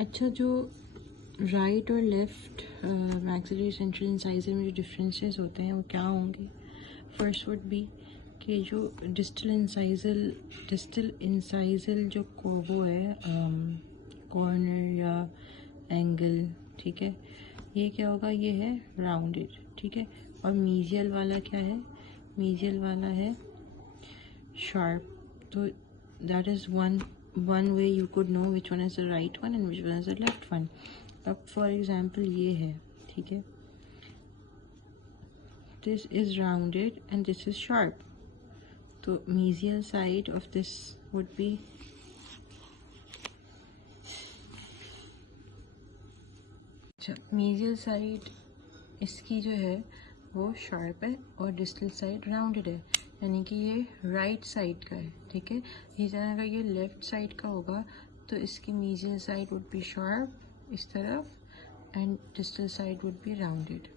अच्छा, जो राइट और लेफ़्ट मैक्सिलरी सेंट्रल इंसाइजर में जो डिफरेंसेस होते हैं वो क्या होंगे? फर्स्ट वुड बी कि जो डिस्टल इंसाइजल जो वो है कॉर्नर या एंगल, ठीक है, ये क्या होगा? ये है राउंडेड, ठीक है। और मीजियल वाला क्या है? मीजियल वाला है शार्प। तो that is one way you could know which one is the right one and which one is the left one. अब फॉर एग्जाम्पल ये है, ठीक है, this is rounded and this is sharp. तो mesial side of this would be mesial side इसकी जो है वो शार्प है और डिस्टल साइड राउंडेड है, यानी कि ये राइट साइड का है, ठीक है। इसी तरह अगर ये लेफ्ट साइड का होगा तो इसकी mesial side would be sharp इस तरफ and distal side would be rounded,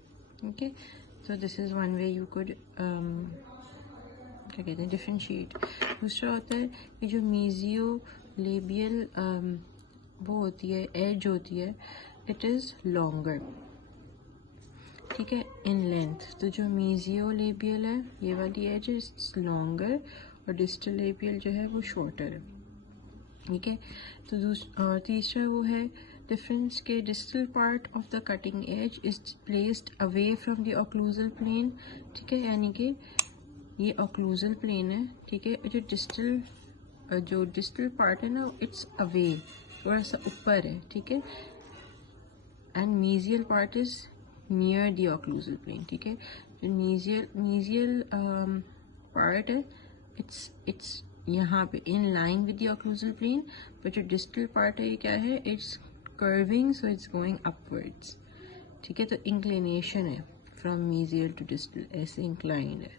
okay. तो this is one way you could क्या कहते हैं, डिफरेंशिएट। दूसरा होता है कि जो मीजियो लेबियल वो होती है, एज होती है, इट इज़ लॉन्गर, ठीक है, इन लेंथ। तो जो मीजियो लेबियल है ये वाली एज इज लॉन्गर और डिस्टल लेबियल जो है वो शॉर्टर है, ठीक है। तो तीसरा वो है डिफरेंस के distal part of the cutting edge is placed away from the occlusal plane, ठीक है, यानी कि ये ऑक्लूजल प्लेन है, ठीक है। जो डिस्टल पार्ट है ना इट्स अवे, थोड़ा सा ऊपर है, ठीक है, and mesial part is near the occlusal plane, ठीक है। जो मीजियल पार्ट है इट्स यहाँ पे in line with the occlusal plane, पर जो डिस्टल पार्ट है ये क्या है? It's curving, so it's going upwards, ठीक है। तो इंक्लिनेशन है फ्रॉम मीजियल टू डिस्टल, ऐसे इंक्लाइन है,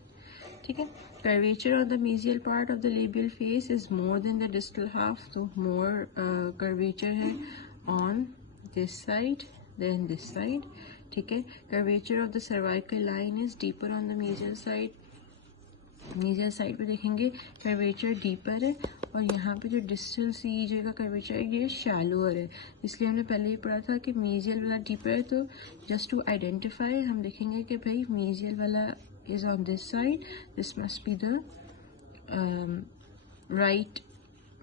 ठीक है। Curvature of the mesial part of the labial face is more than the distal half, तो मोर कर्वेचर है on this side than this side, ठीक है। Curvature of the cervical line is deeper on the mesial side, mesial side पे देखेंगे curvature deeper है, और यहाँ पे जो डिस्टल सीज का कर्वेचर है ये शैलोअर है। इसलिए हमने पहले ही पढ़ा था कि मीजियल वाला डीपर है, तो जस्ट टू आइडेंटिफाई हम देखेंगे कि भाई मीजियल वाला is on this side, this must be the right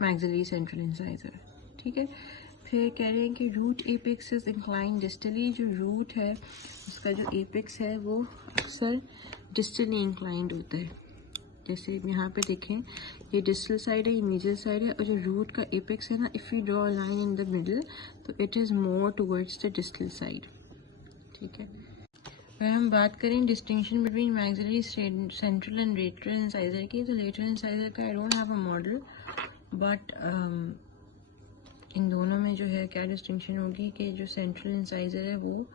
maxillary central incisor, ठीक है। फिर कह रहे हैं कि root apex is incline distally, जो रूट है उसका जो एपेक्स है वो अक्सर डिस्टली इंक्लाइंड होता है। जैसे यहाँ पे देखें ये डिस्टल साइड है, ये मीडियल साइड है, और जो रूट का एपेक्स है ना, if you draw line in the middle तो it is more towards the distal side, ठीक है। अगर हम बात करें distinction between maxillary central and lateral incisor की, तो लेटरल इंसाइजर का I don't have a model, but इन दोनों में जो है क्या डिस्टिंक्शन होगी कि जो सेंट्रल इंसाइजर है वो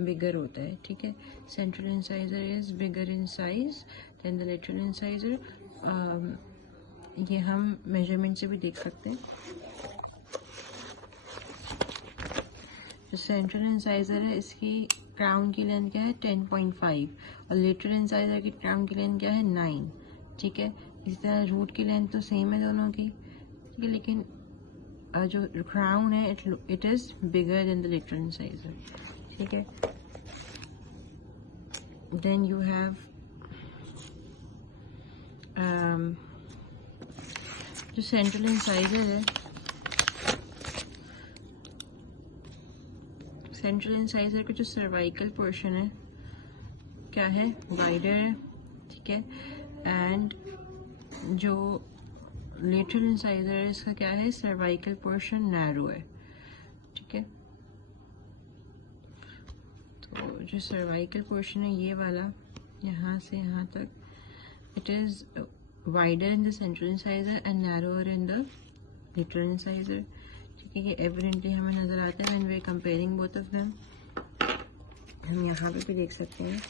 बिगर होता है, ठीक है। Central incisor is bigger in size than the lateral incisor. ये हम मेजरमेंट से भी देख सकते हैं। जो सेंट्रल इंसाइजर है इसकी क्राउन की लेंथ क्या है? 10.5, और लेटरल इंसाइजर की क्राउन की लेंथ क्या है? 9, ठीक है। इसी तरह रूट की लेंथ तो सेम है दोनों की, ठीक है, लेकिन जो क्राउन है it is bigger than the lateral incisor, ठीक है। देन यू हैव जो सेंट्रल इंसाइजर है, सेंट्रल इंसाइजर का जो सर्वाइकल पोर्शन है क्या है? वाइडर है, ठीक है। एंड जो लेटरल इंसाइजर है इसका क्या है? सर्वाइकल पोर्शन नैरो है, ठीक है। तो जो सर्वाइकल पोर्शन है ये वाला यहाँ से यहाँ तक, it is wider in the central incisor and narrower in the lateral incisor, ठीक है। ये एविडेंटली हमें नजर आता है when we are comparing both of them. हम यहाँ पे भी देख सकते हैं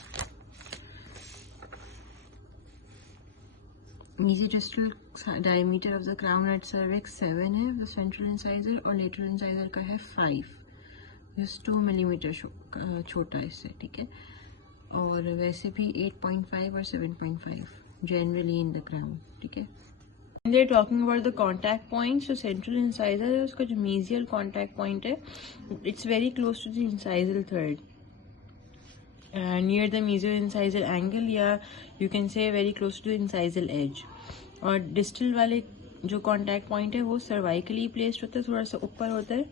mesiodistal diameter of the crown at cervix 7 है द सेंट्रल इंसाइजर, और लेटरल इंसाइजर का है 5, जस्ट 2 मिलीमीटर छोटा इससे, ठीक है। और वैसे भी 8.5 और 7.5 जनरली इन द क्राउन, ठीक है। They're talking about the contact points. So central incisor है उसका जो mesial contact point है, it's very close to the incisal thread, near the mesio-incisal angle, या you can say very close to the incisal edge. और distal वाले जो contact point है वो cervically placed होता है, थोड़ा सा ऊपर होता है,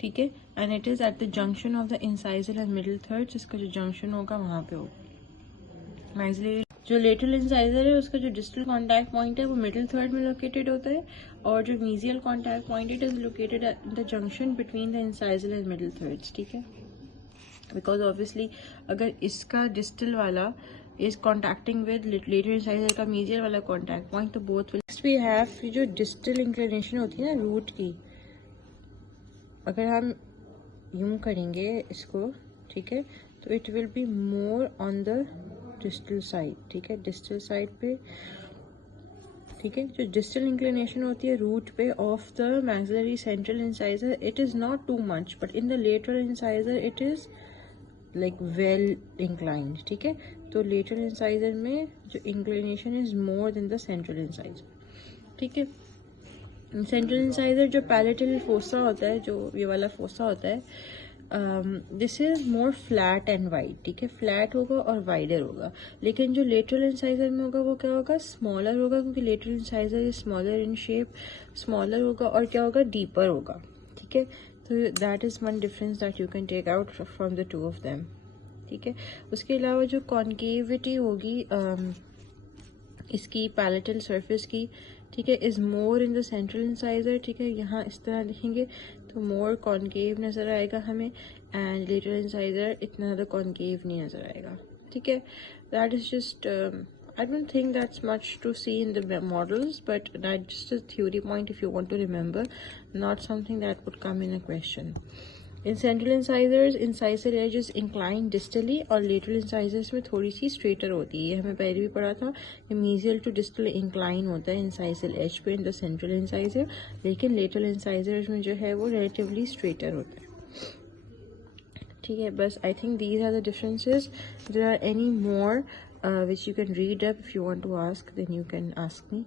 ठीक है, and it is at the junction of the incisal and middle thirds. इसका जो junction होगा वहाँ पे होगा maxillary. जो लेटरल इंसाइजर है उसका जो डिस्टल कॉन्टैक्ट पॉइंट है वो मिडिल थर्ड में लोकेटेड होता है, और जो mesial contact point it is located at the junction between the incisal and middle thirds, ठीक है, बिकॉज ऑब्वियसली अगर इसका डिस्टल वाला is contacting with lateral incisor का मीजियल वाला कॉन्टैक्ट पॉइंट, तो both will. Next we have जो distal inclination होती है ना रूट की, अगर हम यूं करेंगे इसको, ठीक है, तो it will be more on the distal side, ठीक है, डिस्टल साइड पे, ठीक है. जो डिस्टल इंक्लिनेशन होती है रूट पे of the maxillary central incisor, it is not too much, but in the lateral incisor it is like well inclined, ठीक है. तो लेटरल इंसाइजर में जो inclination is more than the central incisor, ठीक है. सेंट्रल इंसाइजर जो palatal fossa होता है, जो ये वाला फोसा होता है, this is more flat and wide, ठीक है, फ्लैट होगा और वाइडर होगा. लेकिन जो लेटरल इंसाइजर में होगा वो क्या होगा, स्मॉलर होगा, क्योंकि lateral incisor is smaller in shape, smaller होगा, और क्या होगा, डीपर होगा, ठीक है. तो that is one difference that you can take out from the two of them, ठीक है. उसके अलावा जो कॉन्केविटी होगी इसकी पैलेटल सरफेस की, ठीक है, is more in the central incisor, ठीक है. यहाँ इस तरह लिखेंगे तो मोर कॉन्केव नजर आएगा हमें, एंड लेटरल इंसाइजर इतना ज़्यादा कॉन्केव नहीं नजर आएगा, ठीक है. That is just I don't think that's much to see in the models, but that's just a theory point if you want to remember, not something that would come in a question. In central incisors, incisor edge is inclined distally, और lateral incisors में थोड़ी सी straighter होती है. ये हमें पहले भी पढ़ा था, mesial to distal incline होता है incisal edge पे in the central incisor, लेकिन lateral incisors में जो है वो relatively straighter होता है, ठीक है. बस I think these are the differences. There are any more which you can read up. If you want to ask, then you can ask me.